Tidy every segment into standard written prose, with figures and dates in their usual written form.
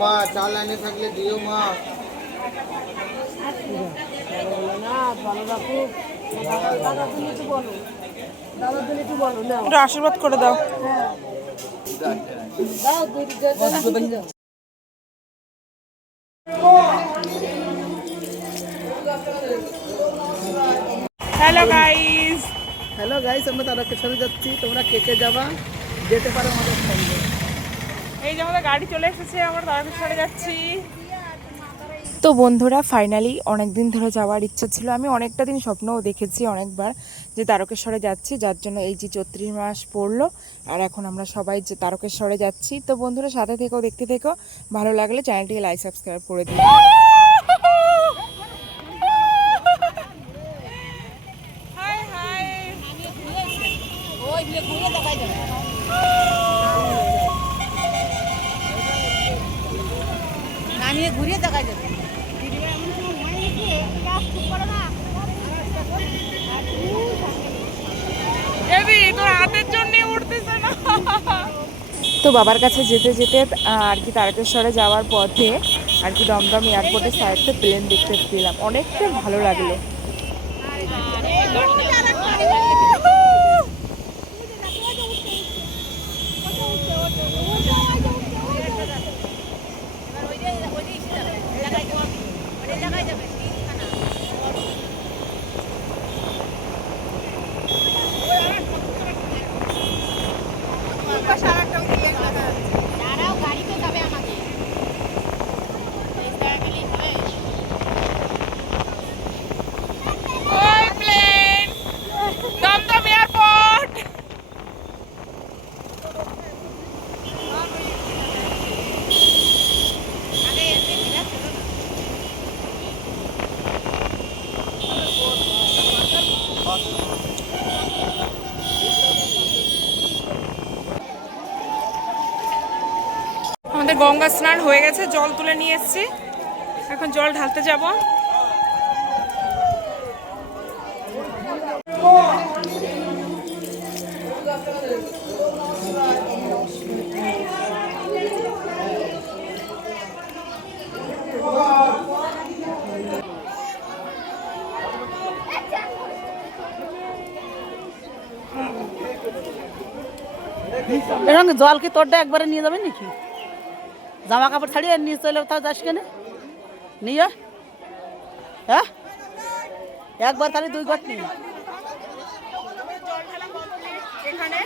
মা চাল আনে থাকলে দিও মা। আশীর্বাদ করে দাও। হ্যালো গাইস, আমরা তারকেশ্বরে যাচ্ছি, তোমরা কে কে যাবা যেতে পারো আমাদের সঙ্গে। এই যে আমাদের গাড়ি চলে এসেছে, আমরা তারকেশ্বরে যাচ্ছি। তো বন্ধুরা ফাইনালি অনেক দিন ধরে যাওয়ার ইচ্ছা ছিল, আমি অনেকটা দিন স্বপ্নও দেখেছি অনেকবার যে তারকেশ্বরে যাচ্ছি, যার জন্য এই যে 34 মাস পড়লো আর এখন আমরা সবাই যে তারকেশ্বরে যাচ্ছি। তো বন্ধুরা সাথে থেকেও দেখতে থেকো, ভালো লাগলে চ্যানেলটিকে লাইক সাবস্ক্রাইব করে দিও। ঘুরিয়ে দেখা যাবে। তো বাবার কাছে যেতে যেতে আর কি তারকেশ্বরে যাওয়ার পথে আর কি দমদম এয়ারপোর্টের সাইডে প্লেন দেখতে পেলাম, অনেকটা ভালো লাগলো। আমাদের গঙ্গা স্নান হয়ে গেছে, জল তুলে নিয়ে এসেছি, এখন জল ঢালতে যাব। এরকম জল কি তোরটা একবারে নিয়ে যাবে নাকি? জামা কাপড় ছাড়িয়ে নিয়ে চলে তাও যাস কেন নিয়ে? হ্যাঁ একবার তাহলে 2 ঘট নিয়ে এখানে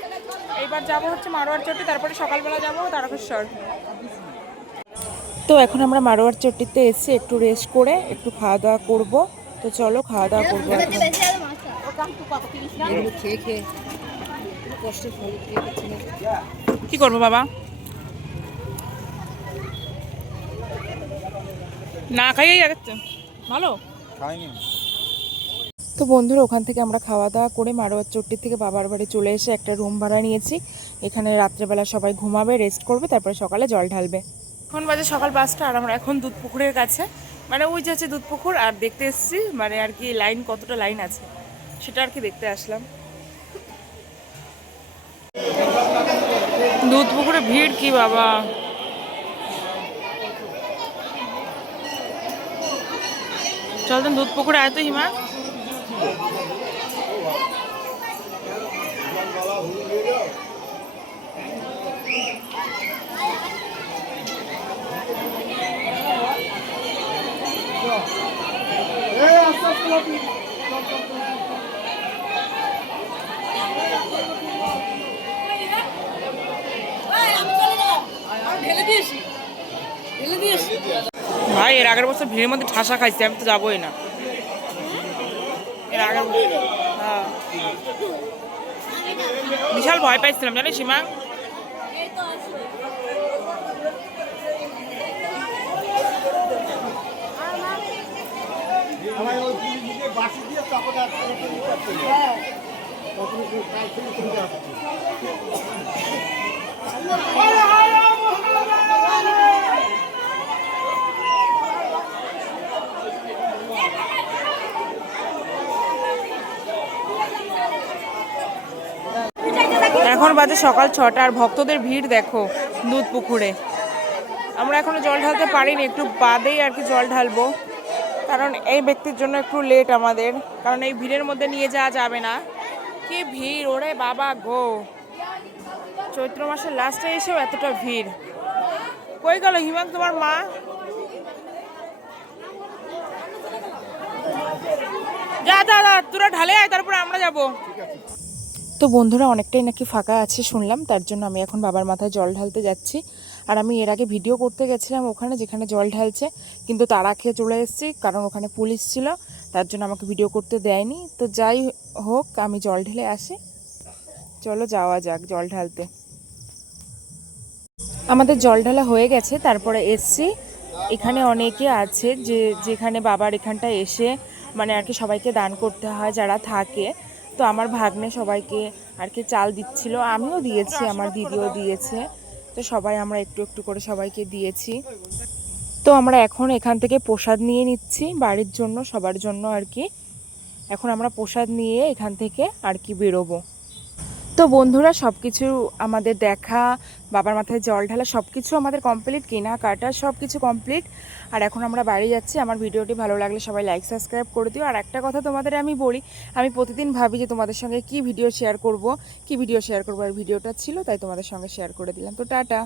এইবার যাবো হচ্ছে মারোয়ার চটি, তারপরে সকালবেলা যাবো তারকেশ্বর। তো এখন আমরা মারোয়ার চটিতে এসে একটু রেস্ট করে একটু খাওয়া দাওয়া করবো। তো চলো খাওয়া দাওয়া করবো। কি করবো বাবা? না খাইয়েই যাচ্ছে ভালো। তো বন্ধুরা ওখান থেকে আমরা খাওয়া দাওয়া করে মারোয়ার চট্টির থেকে বাবার বাড়ি চলে এসে একটা রুম ভাড়া নিয়েছি। এখানে রাত্রেবেলা সবাই ঘুমাবে, রেস্ট করবে, তারপরে সকালে জল ঢালবে। এখন বাজে সকাল 5টা আর আমরা এখন দুধ পুকুরের কাছে, মানে ওই যে আছে দুধ পুকুর, আর দেখতে এসেছি মানে আর কি লাইন, কতটা লাইন আছে সেটা আর কি দেখতে আসলাম। দুধ পুকুরে ভিড় কি বাবা! চল তো দুধ পুকুরে আয় তো হিমা। ভাই এর আগের বছর ভিড়ের মধ্যে ঠাসা খাইছি, আমি তো যাবোই না। এর আগের হ্যাঁ বিশাল ভয় পাইছিলাম জানিস সীমা। এখন বাজে সকাল 6টা আর ভক্তদের ভিড় দেখো দুধ পুকুরে। আমরা এখনো জল ঢালতে পারিনি, একটু বাদেই আর কি জল ঢালবো, কারণ এই ব্যক্তির জন্য একটু লেট আমাদের, কারণ এই ভিড়ের মধ্যে নিয়ে যাওয়া যাবে না। কি ভিড় ওরে বাবা গো, চৈত্র মাসের লাস্টে এসেও এতটা ভিড়। কই গেল হিমাং তোমার মা? যা যা যা, তোরা ঢালে আয়, তারপরে আমরা যাব। তো বন্ধুরা অনেকটাই নাকি ফাঁকা আছে শুনলাম, তার জন্য আমি এখন বাবার মাথায় জল ঢালতে যাচ্ছি। আর আমি এর আগে ভিডিও করতে গেছিলাম ওখানে যেখানে জল ঢালছে, কিন্তু তাড়া খেয়ে চলে এসেছি, কারণ ওখানে পুলিশ ছিল, তার জন্য আমাকে ভিডিও করতে দেয়নি। তো যাই হোক, আমি জল ঢেলে আসি, চলো যাওয়া যাক জল ঢালতে। আমাদের জল ঢালা হয়ে গেছে, তারপরে এসছি। এখানে অনেকে আছে যে যেখানে বাবার এখানটায় এসে মানে আর কি সবাইকে দান করতে হয় যারা থাকে। তো আমার ভাগ্নে সবাইকে আর কি চাল দিচ্ছিল, আমিও দিয়েছি, আমার দিদিও দিয়েছে। তো সবাই আমরা একটু একটু করে সবাইকে দিয়েছি। তো আমরা এখন এখান থেকে প্রসাদ নিয়ে নিচ্ছি বাড়ির জন্য, সবার জন্য আর কি। এখন আমরা প্রসাদ নিয়ে এখান থেকে আর কি বেরোবো। তো বন্ধুরা সব কিছু আমাদের দেখা, বাবার মাথায় জল ঢালা সব কিছু আমাদের কমপ্লিট, কেনাকাটা সব কিছু কমপ্লিট। আর এখন আমরা বাড়ি যাচ্ছি। আমার ভিডিওটি ভালো লাগলে সবাই লাইক সাবস্ক্রাইব করে দিও। আর একটা কথা তোমাদের আমি বলি, আমি প্রতিদিন ভাবি যে তোমাদের সঙ্গে কি ভিডিও শেয়ার করব, আর ভিডিওটা ছিল তাই তোমাদের সঙ্গে শেয়ার করে দিলাম। তো টাটা।